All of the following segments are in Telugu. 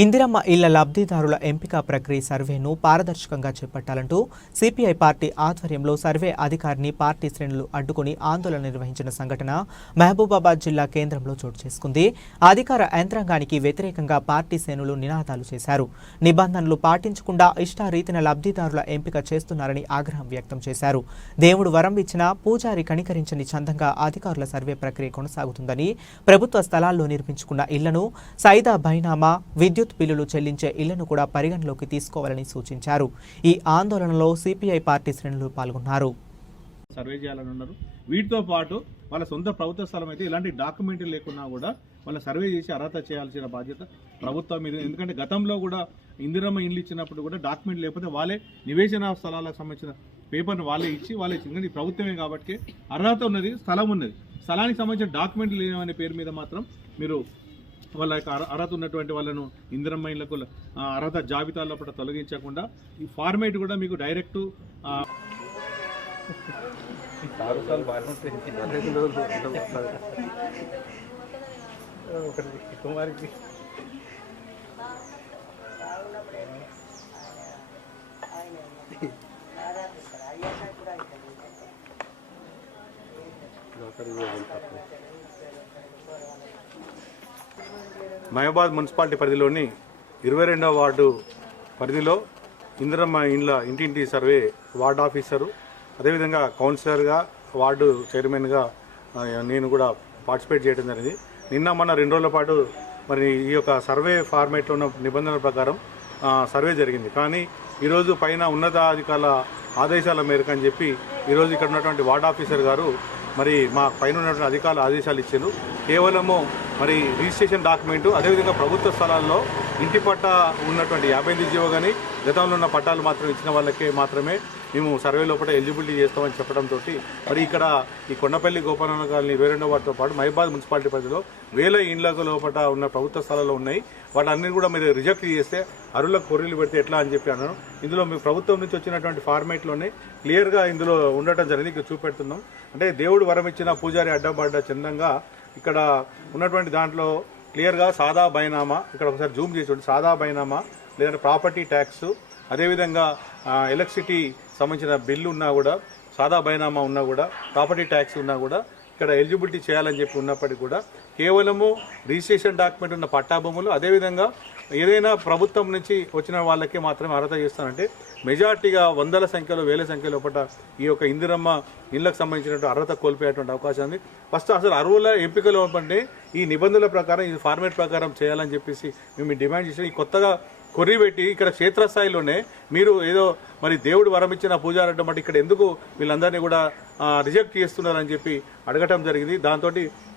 ఇందిరమ్మ ఇళ్ల లబ్ధిదారుల ఎంపిక ప్రక్రియ సర్వేను పారదర్శకంగా చేపట్టాలంటూ సిపిఐ పార్టీ ఆధ్వర్యంలో సర్వే అధికారిని పార్టీ శ్రేణులు అడ్డుకుని ఆందోళన నిర్వహించిన సంఘటన మహబూబాబాద్ జిల్లా కేంద్రంలో చోటు చేసుకుంది. అధికార యంత్రాంగానికి వ్యతిరేకంగా పార్టీ శ్రేణులు నినాదాలు చేశారు. నిబంధనలు పాటించకుండా ఇష్టారీతిన లబ్ధిదారుల ఎంపిక చేస్తున్నారని ఆగ్రహం వ్యక్తం చేశారు. దేవుడు వరం ఇచ్చినా పూజారి కనికరించని చందంగా అధికారుల సర్వే ప్రక్రియ కొనసాగుతుందని, ప్రభుత్వ స్థలాల్లో నిర్మించుకున్న ఇళ్లను సైదా బైనామా విద్యుత్ బిల్లులు చెల్లించే ఇళ్లను కూడా పరిగణలోకి తీసుకోవాలని సూచించారు. ఈ ఆందోళనలో సిపిఐ పార్టీ శ్రేణులు పాల్గొన్నారు. సర్వే చేయాలని ఉన్నారు. వీటితో పాటు వాళ్ళ సొంత ప్రభుత్వ స్థలం అయితే ఇలాంటి డాక్యుమెంట్లు లేకున్నా కూడా వాళ్ళ సర్వే చేసి అర్హత చేయాల్సిన బాధ్యత ప్రభుత్వం మీద. ఎందుకంటే గతంలో కూడా ఇందిరమ్మ ఇండ్లు ఇచ్చినప్పుడు కూడా డాక్యుమెంట్ లేకపోతే వాళ్ళే నివేశన స్థలాలకు సంబంధించిన పేపర్ను వాళ్ళే ఇచ్చి ఎందుకంటే ప్రభుత్వమే కాబట్టి అర్హత ఉన్నది, స్థలం ఉన్నది. స్థలానికి సంబంధించిన డాక్యుమెంట్లు లేవనే పేరు మీద మాత్రం మీరు వాళ్ళ యొక్క అర్హత ఉన్నటువంటి వాళ్ళను ఇందిరమ్మ ఇళ్లకు అర్హత జాబితా లోపల తొలగించకుండా ఈ ఫార్మేట్ కూడా మీకు డైరెక్ట్ మహబూబాబాద్ మున్సిపాలిటీ పరిధిలోని 22వ వార్డు పరిధిలో ఇందిరమ్మ ఇండ్ల ఇంటింటి సర్వే వార్డు ఆఫీసరు, అదేవిధంగా కౌన్సిలర్గా, వార్డు చైర్మన్గా నేను కూడా పార్టిసిపేట్ చేయడం జరిగింది. నిన్న మొన్న 2 రోజుల పాటు మరి ఈ యొక్క సర్వే ఫార్మేట్లో ఉన్న నిబంధనల ప్రకారం సర్వే జరిగింది. కానీ ఈరోజు పైన ఉన్నతాధికారుల ఆదేశాల మేరకు అని చెప్పి ఈరోజు ఇక్కడ ఉన్నటువంటి వార్డు ఆఫీసర్ గారు మరి మా పైన ఉన్నటువంటి అధికారులు ఆదేశాలు ఇచ్చారు. కేవలము మరి రిజిస్ట్రేషన్ డాక్యుమెంటు, అదేవిధంగా ప్రభుత్వ స్థలాల్లో ఇంటి పట్టా ఉన్నటువంటి 58 జీవో కానీ గతంలో ఉన్న పట్టాలు మాత్రం ఇచ్చిన వాళ్ళకే మాత్రమే మేము సర్వే లోపల ఎలిజిబిలిటీ చేస్తామని చెప్పడంతో మరి ఇక్కడ ఈ కొండపల్లి గోపాలన్న కాలనీ 22వ వార్డుతో పాటు మహబూబాబాద్ మున్సిపాలిటీ పరిధిలో 1000 ఇండ్లకు లోపల ఉన్న ప్రభుత్వ స్థలాల్లో ఉన్నాయి. వాటన్ని కూడా మీరు రిజెక్ట్ చేస్తే అరువులకు కొర్రీలు పెడితే ఎట్లా అని చెప్పి అన్నాను. ఇందులో మీ ప్రభుత్వం నుంచి వచ్చినటువంటి ఫార్మేట్లోనే క్లియర్గా ఇందులో ఉండటం జరిగింది. ఇక్కడ చూపెడుతున్నాం. అంటే దేవుడు వరం ఇచ్చిన పూజారి అడ్డపడ్డ చందంగా ఇక్కడ ఉన్నటువంటి దాంట్లో క్లియర్గా సాదా బైనామా, ఇక్కడ ఒకసారి జూమ్ చేసి సాదా బైనామా లేదంటే ప్రాపర్టీ ట్యాక్స్, అదేవిధంగా ఎలక్ట్రిసిటీ సంబంధించిన బిల్లు ఉన్నా కూడా, సాదా బైనామా ఉన్నా కూడా, ప్రాపర్టీ ట్యాక్స్ ఉన్నా కూడా ఇక్కడ ఎలిజిబిలిటీ చేయాలని చెప్పి ఉన్నప్పటికీ కూడా కేవలము రిజిస్ట్రేషన్ డాక్యుమెంట్ ఉన్న పట్టా భూములు, అదేవిధంగా ఏదైనా ప్రభుత్వం నుంచి వచ్చిన వాళ్ళకే మాత్రమే అర్హత చేస్తానంటే మెజార్టీగా వందల సంఖ్యలో, వేల సంఖ్యలో ఈ యొక్క ఇందిరమ్మ ఇళ్లకు సంబంధించినటువంటి అర్హత కోల్పోయేటువంటి అవకాశం ఉంది. ఫస్ట్ అసలు అరువుల ఎంపికలో అంటే ఈ నిబంధనల ప్రకారం, ఈ ఫార్మేట్ ప్రకారం చేయాలని చెప్పేసి మేము డిమాండ్ చేసాం. ఈ కొత్తగా కొర్రీ పెట్టి ఇక్కడ క్షేత్రస్థాయిలోనే మీరు ఏదో మరి దేవుడు వరం ఇచ్చిన పూజారడ్డం బట్టి ఇక్కడ ఎందుకు వీళ్ళందరినీ కూడా రిజెక్ట్ చేస్తున్నారని చెప్పి అడగటం జరిగింది. దాంతో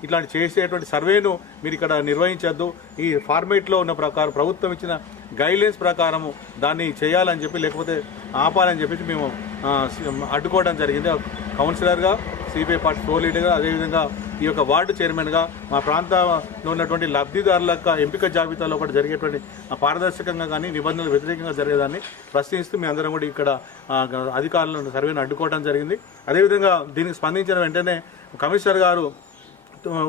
ఇట్లాంటి చేసేటువంటి సర్వేను మీరు ఇక్కడ నిర్వహించద్దు, ఈ ఫార్మేట్లో ఉన్న ప్రకారం ప్రభుత్వం ఇచ్చిన గైడ్లైన్స్ ప్రకారము దాన్ని చేయాలని చెప్పి, లేకపోతే ఆపాలని చెప్పి మేము అడ్డుకోవడం జరిగింది. కౌన్సిలర్గా, సిపిఐ పార్టీ ఫ్లోర్ లీడర్గా, అదేవిధంగా ఈ యొక్క వార్డు చైర్మన్గా మా ప్రాంతంలో ఉన్నటువంటి లబ్ధిదారుల ఎంపిక జాబితాలో ఒకటి జరిగేటువంటి పారదర్శకంగా కానీ నిబంధనలు వ్యతిరేకంగా జరిగేదాన్ని ప్రశ్నిస్తూ మీ అందరం కూడా ఇక్కడ అధికారులను సర్వేను అడ్డుకోవడం జరిగింది. అదేవిధంగా దీనికి స్పందించిన వెంటనే కమిషనర్ గారు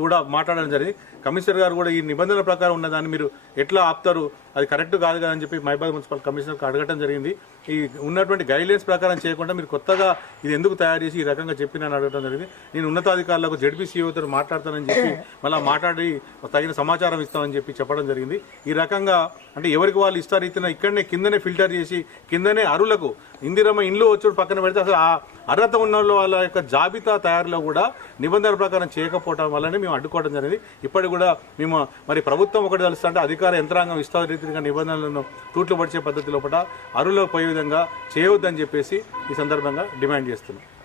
కూడా మాట్లాడడం జరిగింది. కమిషనర్ గారు కూడా ఈ నిబంధనల ప్రకారం ఉన్నదాన్ని మీరు ఎట్లా ఆపుతారు, అది కరెక్ట్ కాదు కదా అని చెప్పి మహబూబాబాద్ మున్సిపల్ కమిషనర్కి అడగడం జరిగింది. ఈ ఉన్నటువంటి గైడ్లైన్స్ ప్రకారం చేయకుండా మీరు కొత్తగా ఇది ఎందుకు తయారు చేసి ఈ రకంగా చెప్పి నన్ను అడగడం జరిగింది. నేను ఉన్నతాధికారులకు జడ్పీసీఓతో మాట్లాడతానని చెప్పి మళ్ళీ మాట్లాడి తగిన సమాచారం ఇస్తామని చెప్పి చెప్పడం జరిగింది. ఈ రకంగా అంటే ఎవరికి వాళ్ళు ఇష్టారీతిన ఇక్కడనే కిందనే ఫిల్టర్ చేసి కిందనే అరువులకు ఇందిరమ్మ ఇండ్లు వచ్చి పక్కన పెడితే అసలు ఆ అర్హత ఉన్న వాళ్ళ యొక్క జాబితా తయారులో కూడా నిబంధనల ప్రకారం చేయకపోవడం వల్లనే మేము అడ్డుకోవడం జరిగింది. ఇప్పటికి కూడా మేము మరి ప్రభుత్వం ఒకటి తెలుస్తా అంటే అధికార యంత్రాంగం ఇష్టారీతిగా నిబంధనలను తూట్లు పడిచే పద్ధతి లోపల అరువులకు పోయే విధంగా చేయవద్దని చెప్పేసి ఈ సందర్భంగా డిమాండ్ చేస్తున్నాం.